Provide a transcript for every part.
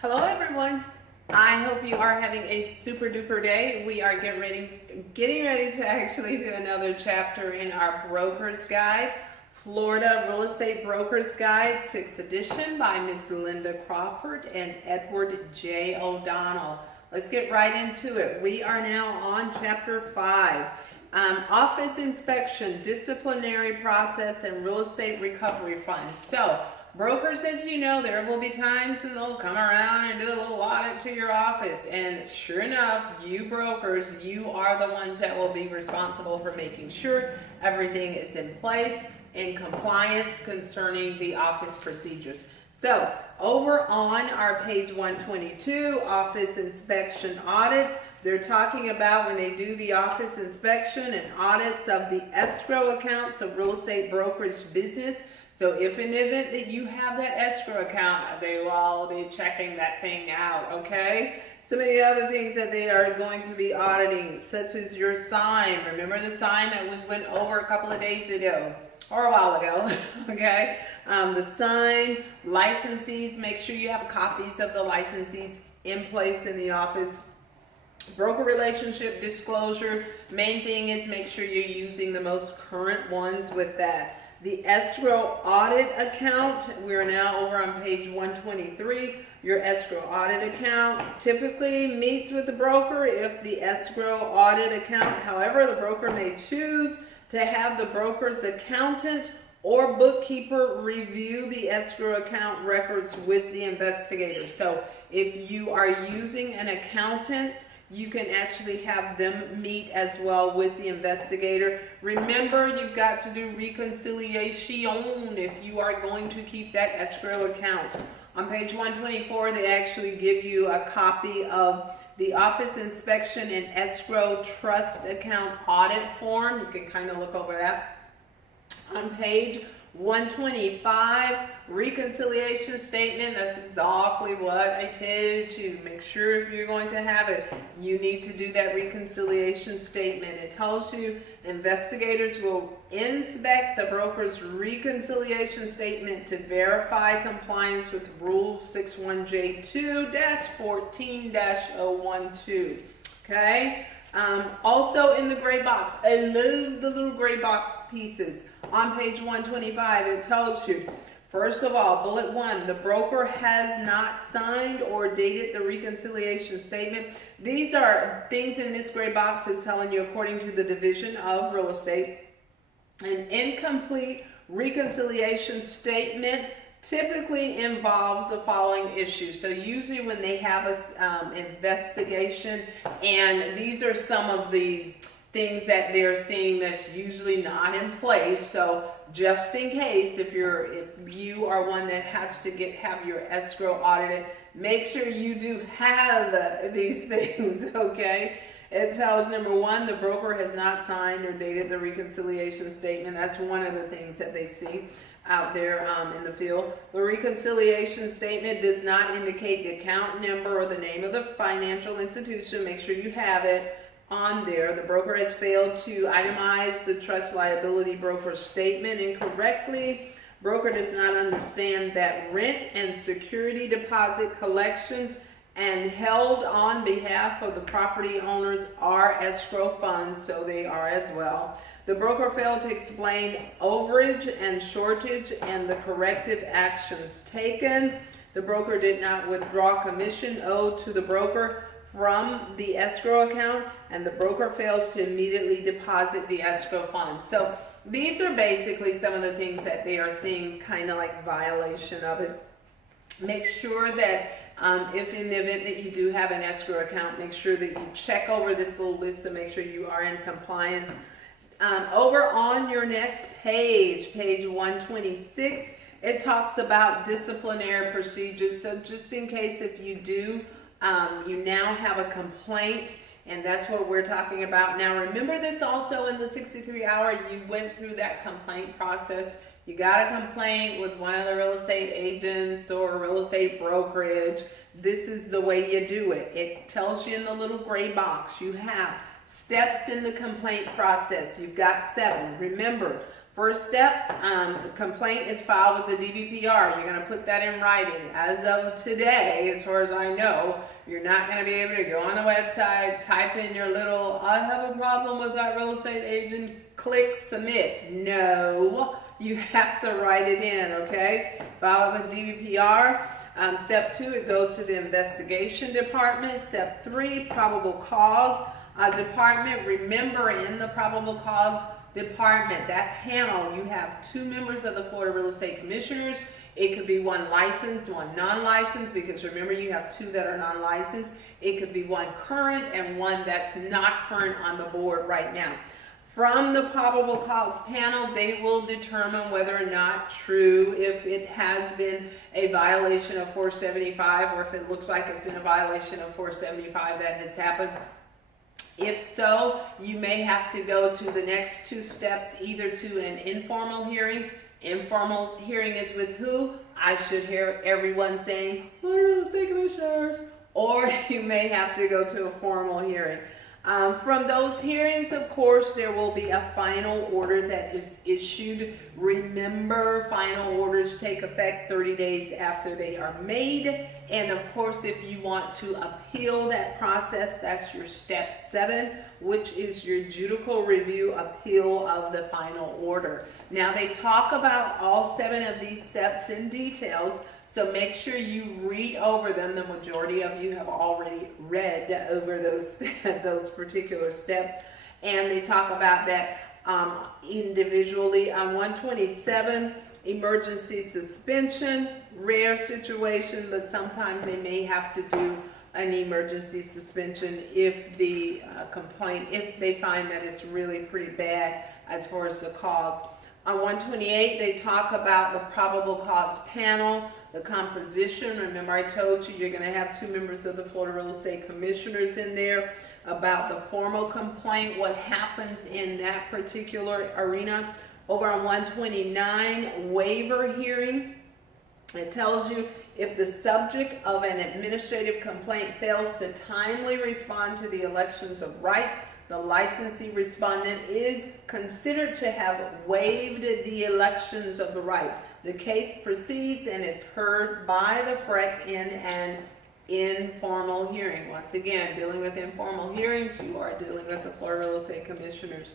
Hello everyone. I hope you are having a super duper day. We are getting ready to actually do another chapter in our Broker's Guide, Florida Real Estate Broker's Guide, 6th edition by Ms. Linda Crawford and Edward J. O'Donnell. Let's get right into it. We are now on chapter 5. Office inspection, disciplinary process, and real estate recovery fund. So, brokers, as you know, there will be times and they'll come around and do a little audit to your office. And sure enough, you brokers, you are the ones that will be responsible for making sure everything is in place in compliance concerning the office procedures. So, over on our page 122, office inspection audit, they're talking about when they do the office inspection and audits of the escrow accounts of real estate brokerage business. So if in the event that you have that escrow account, they will all be checking that thing out, okay? Some of the other things that they are going to be auditing, such as your sign. Remember the sign that we went over a couple of days ago, or a while ago, okay? The sign, licensees, make sure you have copies of the licensees in place in the office. Broker relationship disclosure, main thing is make sure you're using the most current ones with that. The escrow audit account, we're now over on page 123. Your escrow audit account typically meets with the broker if the escrow audit account, however, the broker may choose to have the broker's accountant or bookkeeper review the escrow account records with the investigator. So if you are using an accountant, you can actually have them meet as well with the investigator. Remember, you've got to do reconciliation if you are going to keep that escrow account. On page 124, they actually give you a copy of the office inspection and escrow trust account audit form. You can kind of look over that. On page 125, reconciliation statement. That's exactly what I tell you to make sure if you're going to have it, you need to do that reconciliation statement. It tells you investigators will inspect the broker's reconciliation statement to verify compliance with Rule 61J2-14-012. Okay? Also in the gray box, I love the little gray box pieces. On page 125, it tells you, first of all, bullet 1, the broker has not signed or dated the reconciliation statement. These are things in this gray box that's telling you, according to the Division of Real Estate, an incomplete reconciliation statement typically involves the following issues. So usually when they have an investigation, and these are some of the things that they're seeing that's usually not in place. So just in case, if you are one that has to have your escrow audited, make sure you do have these things, okay? It tells, number 1, the broker has not signed or dated the reconciliation statement. That's one of the things that they see out there in the field. The reconciliation statement does not indicate the account number or the name of the financial institution. Make sure you have it on there. The broker has failed to itemize the trust liability broker statement incorrectly. Broker does not understand that rent and security deposit collections and held on behalf of the property owners are escrow funds, so they are as well. The broker failed to explain overage and shortage and the corrective actions taken. The broker did not withdraw commission owed to the broker from the escrow account, and the broker fails to immediately deposit the escrow fund. So these are basically some of the things that they are seeing kind of like violation of it. Make sure that if in the event that you do have an escrow account, make sure that you check over this little list to make sure you are in compliance. Over on your next page, page 126, it talks about disciplinary procedures. So just in case if you do, you now have a complaint, and that's what we're talking about. Now remember this also in the 63 hour, you went through that complaint process. You got a complaint with one of the real estate agents or real estate brokerage. This is the way you do it. It tells you in the little gray box. You have steps in the complaint process. You've got 7. Remember, First step, the complaint is filed with the DBPR. You're going to put that in writing. As of today, as far as I know, you're not going to be able to go on the website, type in your little, I have a problem with that real estate agent, click submit. No, you have to write it in, okay? File it with DBPR. Step 2, it goes to the investigation department. Step 3, probable cause department. Remember, in the probable cause department, that panel, you have 2 members of the Florida Real Estate Commissioners. It could be one licensed, one non-licensed, because remember, you have 2 that are non-licensed. It could be one current and one that's not current on the board right now. From the probable cause panel, they will determine whether or not true, if it has been a violation of 475, or if it looks like it's been a violation of 475 that has happened. If so, you may have to go to the next 2 steps, either to an informal hearing. Informal hearing is with who? I should hear everyone saying, Florida Real Estate Commissioners. Or you may have to go to a formal hearing. From those hearings, of course, there will be a final order that is issued. Remember, final orders take effect 30 days after they are made. And of course, if you want to appeal that process, that's your step 7, which is your judicial review appeal of the final order. Now, they talk about all 7 of these steps in details. So make sure you read over them. The majority of you have already read over those particular steps. And they talk about that individually. On 127, emergency suspension, rare situation, but sometimes they may have to do an emergency suspension if the complaint, if they find that it's really pretty bad as far as the cause. On 128, they talk about the probable cause panel, the composition. Remember, I told you you're going to have 2 members of the Florida Real Estate Commissioners in there. About the formal complaint, what happens in that particular arena. Over on 129, waiver hearing. It tells you if the subject of an administrative complaint fails to timely respond to the elections of right, the licensee respondent is considered to have waived the elections of the right. The case proceeds and is heard by the FREC in an informal hearing. Once again, dealing with informal hearings, you are dealing with the Florida Real Estate Commissioners.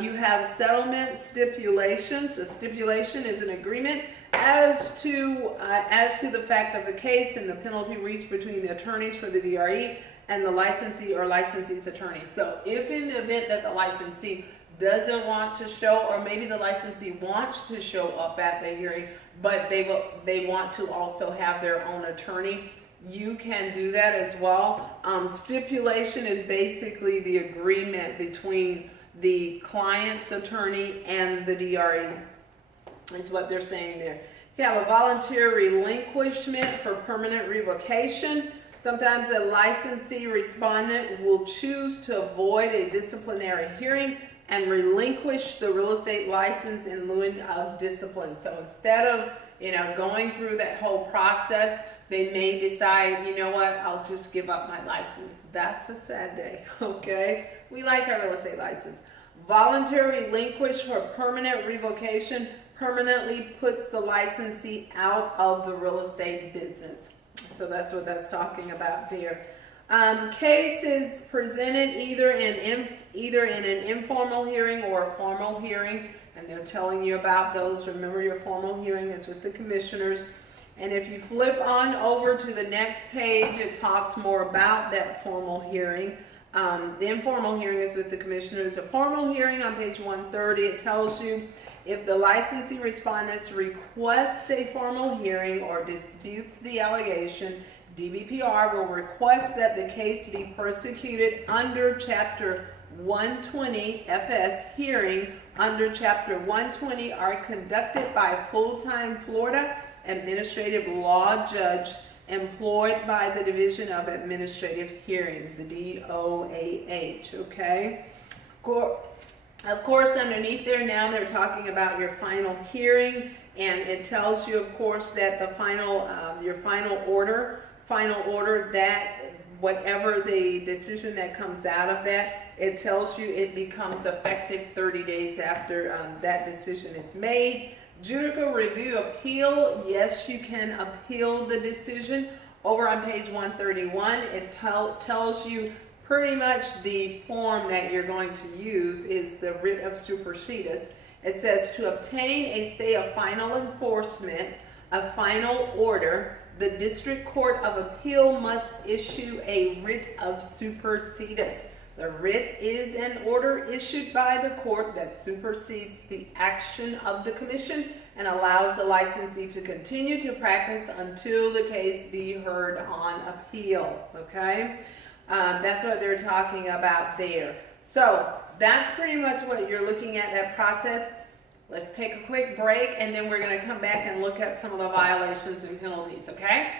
You have settlement stipulations. The stipulation is an agreement as to the fact of the case and the penalty reached between the attorneys for the DRE and the licensee or licensee's attorney. So if in the event that the licensee doesn't want to show, or maybe the licensee wants to show up at the hearing, but they want to also have their own attorney, you can do that as well. Stipulation is basically the agreement between the client's attorney and the DRE, is what they're saying there. You have a voluntary relinquishment for permanent revocation. Sometimes a licensee respondent will choose to avoid a disciplinary hearing and relinquish the real estate license in lieu of discipline. So instead of, going through that whole process, they may decide, you know what, I'll just give up my license. That's a sad day, okay? We like our real estate license. Voluntary relinquish for permanent revocation permanently puts the licensee out of the real estate business. So that's what that's talking about there. Cases presented either in an informal hearing or a formal hearing, and they're telling you about those. Remember, your formal hearing is with the commissioners. And if you flip on over to the next page, it talks more about that formal hearing. The informal hearing is with the commissioners. A formal hearing on page 130, it tells you if the licensee respondents request a formal hearing or disputes the allegation, DBPR will request that the case be prosecuted under Chapter 120 FS. Hearing under Chapter 120 are conducted by full-time Florida administrative law judge employed by the Division of Administrative Hearing, the DOAH, okay? Of course, underneath there now they're talking about your final hearing, and it tells you, of course, that the final, your final order that whatever the decision that comes out of that, it tells you it becomes effective 30 days after that decision is made. Judicial review appeal, yes, you can appeal the decision. Over on page 131, it tells you pretty much the form that you're going to use is the writ of supersedeas. It says to obtain a stay of final enforcement, a final order, the District Court of Appeal must issue a writ of supersedeas. The writ is an order issued by the court that supersedes the action of the commission and allows the licensee to continue to practice until the case be heard on appeal. Okay, that's what they're talking about there. So that's pretty much what you're looking at, that process. Let's take a quick break, and then we're going to come back and look at some of the violations and penalties, okay?